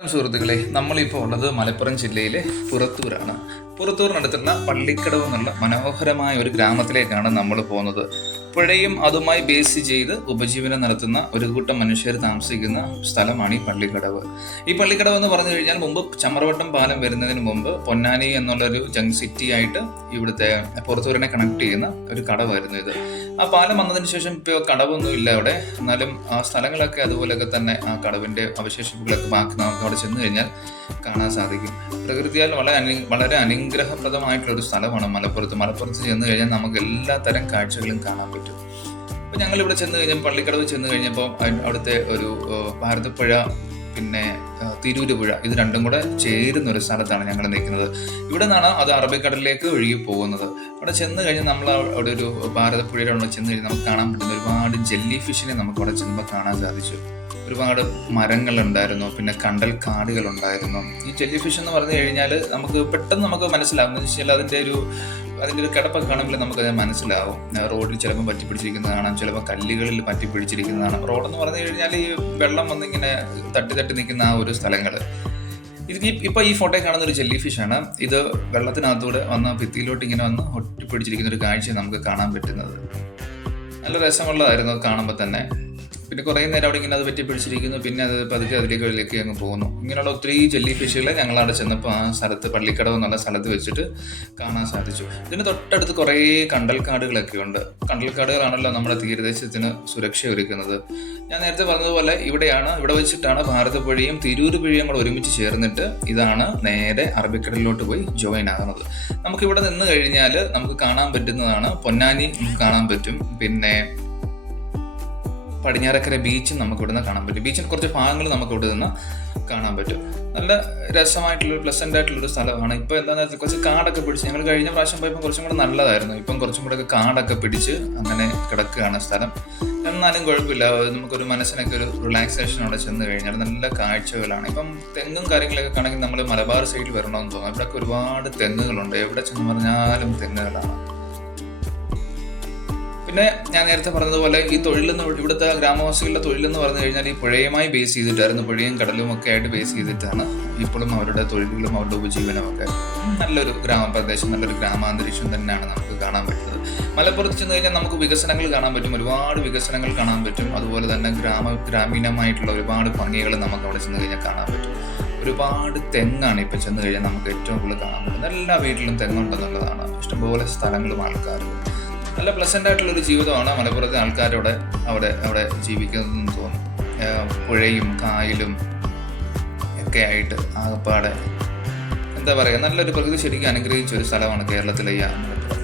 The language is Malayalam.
സുഹൃത്തുക്കളെ, നമ്മളിപ്പോൾ ഉള്ളത് മലപ്പുറം ജില്ലയിലെ പുറത്തൂരാണ്. പുറത്തൂരിനടുത്തുള്ള പള്ളിക്കടവ് എന്നുള്ള മനോഹരമായ ഒരു ഗ്രാമത്തിലേക്കാണ് നമ്മൾ പോകുന്നത്. പുഴയും അതുമായി ബേസ് ചെയ്ത് ഉപജീവനം നടത്തുന്ന ഒരു കൂട്ടം മനുഷ്യർ താമസിക്കുന്ന സ്ഥലമാണ് ഈ പള്ളിക്കടവ്. ഈ പള്ളിക്കടവ് എന്ന് പറഞ്ഞു കഴിഞ്ഞാൽ മുമ്പ് ചമ്രവട്ടം പാലം വരുന്നതിന് മുമ്പ് പൊന്നാനി എന്നുള്ളൊരു ജംഗ് സിറ്റി ആയിട്ട് ഇവിടുത്തെ പുറത്തൂരിനെ കണക്ട് ചെയ്യുന്ന ഒരു കടവായിരുന്നു ഇത്. ആ പാലം വന്നതിന് ശേഷം ഇപ്പോൾ കടവൊന്നും ഇല്ല അവിടെ. എന്നാലും ആ സ്ഥലങ്ങളൊക്കെ അതുപോലെയൊക്കെ തന്നെ ആ കടവിൻ്റെ അവശേഷിപ്പുകളൊക്കെ ബാക്കി നമുക്ക് അവിടെ ചെന്ന് കഴിഞ്ഞാൽ കാണാൻ സാധിക്കും. പ്രകൃതിയാൽ വളരെ അനുഗ്രഹപ്രദമായിട്ടുള്ള ഒരു സ്ഥലമാണ് മലപ്പുറത്ത് ചെന്ന് കഴിഞ്ഞാൽ നമുക്ക് എല്ലാ തരം കാഴ്ചകളും കാണാൻ പറ്റും. അപ്പോൾ ഞങ്ങളിവിടെ ചെന്ന് കഴിഞ്ഞാൽ പള്ളിക്കടവ് ചെന്ന് കഴിഞ്ഞപ്പോൾ അവിടുത്തെ ഒരു ഭാരതപ്പുഴ പിന്നെ തിരൂര് പുഴ, ഇത് രണ്ടും കൂടെ ചേരുന്ന ഒരു സ്ഥലത്താണ് ഞങ്ങൾ നിൽക്കുന്നത്. ഇവിടെ നിന്നാണ് അത് അറബിക്കടലിലേക്ക് ഒഴുകി പോകുന്നത്. അവിടെ ചെന്ന് കഴിഞ്ഞാൽ നമ്മൾ അവിടെ ഒരു ഭാരതപ്പുഴയുടെ അവിടെ ചെന്ന് കഴിഞ്ഞാൽ നമുക്ക് കാണാൻ പറ്റുന്ന ഒരുപാട് ജെല്ലി ഫിഷിനെ നമുക്ക് അവിടെ ചെല്ലുമ്പോൾ കാണാൻ സാധിച്ചു. ഒരുപാട് മരങ്ങളുണ്ടായിരുന്നു, പിന്നെ കണ്ടൽ കാടുകളുണ്ടായിരുന്നു. ഈ ജെല്ലി ഫിഷ് എന്ന് പറഞ്ഞു കഴിഞ്ഞാൽ നമുക്ക് പെട്ടെന്ന് മനസ്സിലാവും. എന്ന് വെച്ചാൽ അതിൻ്റെ ഒരു കിടപ്പൊക്കെ കാണുമ്പോൾ നമുക്കത് മനസ്സിലാവും. റോഡിൽ ചിലപ്പോൾ പറ്റിപ്പിടിച്ചിരിക്കുന്നത് കാണാം, ചിലപ്പോൾ കല്ലുകളിൽ പറ്റിപ്പിടിച്ചിരിക്കുന്നതാണ്. റോഡെന്ന് പറഞ്ഞു കഴിഞ്ഞാൽ ഈ വെള്ളം വന്നിങ്ങനെ തട്ടി നിൽക്കുന്ന ആ ഒരു സ്ഥലങ്ങൾ. ഇപ്പോൾ ഈ ഫോട്ടോയിൽ കാണുന്ന ഒരു ജെല്ലി ഫിഷാണ്. ഇത് വെള്ളത്തിനകത്തൂടെ വന്ന് ഭിത്തിയിലോട്ട് ഇങ്ങനെ വന്ന് ഒട്ടിപ്പിടിച്ചിരിക്കുന്ന ഒരു കാഴ്ച നമുക്ക് കാണാൻ പറ്റുന്നത്. നല്ല രസമുള്ളതായിരുന്നു കാണുമ്പോൾ തന്നെ. പിന്നെ കുറേ നേരം അവിടെ ഇങ്ങനെ അത് പറ്റിപ്പിടിച്ചിരിക്കുന്നു. പിന്നെ അത് പതുക്കെ അതിലേക്ക് അങ്ങ് പോകുന്നു. ഇങ്ങനെയുള്ള ഒത്തിരി ജെല്ലി ഫിഷുകളെ ഞങ്ങളവിടെ ചെന്നപ്പോൾ ആ സ്ഥലത്ത് പള്ളിക്കടവ് എന്നുള്ള സ്ഥലത്ത് വെച്ചിട്ട് കാണാൻ സാധിച്ചു. ഇതിന് തൊട്ടടുത്ത് കുറേ കണ്ടൽക്കാടുകളൊക്കെ ഉണ്ട്. കണ്ടൽക്കാടുകളാണല്ലോ നമ്മുടെ തീരദേശത്തിന് സുരക്ഷ ഒരുക്കുന്നത്. ഞാൻ നേരത്തെ പറഞ്ഞതുപോലെ ഇവിടെ വെച്ചിട്ടാണ് ഭാരതപ്പുഴയും തിരൂര് പുഴയും കൂടെ ഒരുമിച്ച് ചേർന്നിട്ട് ഇതാണ് നേരെ അറബിക്കടലിലോട്ട് പോയി ജോയിൻ ആകുന്നത്. നമുക്കിവിടെ നിന്ന് കഴിഞ്ഞാൽ നമുക്ക് കാണാൻ പറ്റുന്നതാണ് പൊന്നാനി കാണാൻ പറ്റും. പിന്നെ പടിഞ്ഞാറക്കര ബീച്ചും നമുക്ക് ഇവിടുന്ന് കാണാൻ പറ്റും. ബീച്ചിന് കുറച്ച് ഭാഗങ്ങൾ നമുക്ക് ഇവിടെ നിന്ന് കാണാൻ പറ്റും. നല്ല രസമായിട്ടുള്ളൊരു പ്ലസൻ്റ് ആയിട്ടുള്ളൊരു സ്ഥലമാണ്. ഇപ്പോൾ എന്താണെന്ന് വെച്ചാൽ കുറച്ച് കാടൊക്കെ പിടിച്ച്, ഞങ്ങൾ കഴിഞ്ഞ പ്രാവശ്യം പോയപ്പോൾ കുറച്ചും കൂടെ നല്ലതായിരുന്നു. ഇപ്പം കുറച്ചും കൂടെ കാടൊക്കെ പിടിച്ച് അങ്ങനെ കിടക്കുകയാണ് സ്ഥലം. എന്നാലും കുഴപ്പമില്ല, നമുക്കൊരു മനസ്സിനൊക്കെ ഒരു റിലാക്സേഷൻ അവിടെ ചെന്ന് കഴിഞ്ഞാൽ നല്ല കാഴ്ചകളാണ്. ഇപ്പം തെങ്ങും കാര്യങ്ങളൊക്കെ കാണണമെങ്കിൽ നമ്മൾ മലബാർ സൈഡിൽ വരണമെന്ന് തോന്നും. ഇവിടെയൊക്കെ ഒരുപാട് തെങ്ങുകളുണ്ട്. എവിടെ ചെന്ന് പറഞ്ഞാലും തെങ്ങുകളാണ്. പിന്നെ ഞാൻ നേരത്തെ പറഞ്ഞതുപോലെ ഈ ഇവിടുത്തെ ഗ്രാമവാസികളുടെ തൊഴിലെന്ന് പറഞ്ഞു കഴിഞ്ഞാൽ ഈ പുഴയുമായി ബേസ് ചെയ്തിട്ടായിരുന്നു. പുഴയും കടലും ഒക്കെ ആയിട്ട് ബേസ് ചെയ്തിട്ടാണ് ഇപ്പോഴും അവരുടെ തൊഴിലുകളും അവരുടെ ഉപജീവനമൊക്കെ. നല്ലൊരു ഗ്രാമപ്രദേശം, നല്ലൊരു ഗ്രാമാന്തരീക്ഷം തന്നെയാണ് നമുക്ക് കാണാൻ പറ്റുന്നത്. മലപ്പുറത്ത് ചെന്ന് കഴിഞ്ഞാൽ നമുക്ക് വികസനങ്ങൾ കാണാൻ പറ്റും, ഒരുപാട് വികസനങ്ങൾ കാണാൻ പറ്റും. അതുപോലെ തന്നെ ഗ്രാമീണമായിട്ടുള്ള ഒരുപാട് ഭംഗികൾ നമുക്ക് അവിടെ ചെന്ന് കഴിഞ്ഞാൽ കാണാൻ പറ്റും. ഒരുപാട് തെങ്ങാണ് ഇപ്പം ചെന്ന് കഴിഞ്ഞാൽ നമുക്ക് ഏറ്റവും കൂടുതൽ കാണാൻ പറ്റുന്നത്. എല്ലാ വീട്ടിലും തെങ്ങുണ്ടെന്നുള്ളതാണ്. ഇഷ്ടംപോലെ സ്ഥലങ്ങളും ആൾക്കാരും. നല്ല പ്ലസൻ്റ് ആയിട്ടുള്ളൊരു ജീവിതമാണ് മലപ്പുറത്തെ ആൾക്കാരോടെ അവിടെ ജീവിക്കുന്നതെന്ന് തോന്നുന്നു. പുഴയും കായലും ഒക്കെ ആയിട്ട് ആകപ്പാടെ എന്താ പറയുക, നല്ലൊരു പ്രകൃതി ശരിക്കും അനുഗ്രഹിച്ച ഒരു സ്ഥലമാണ് കേരളത്തിലെ ഈ മലപ്പുറം.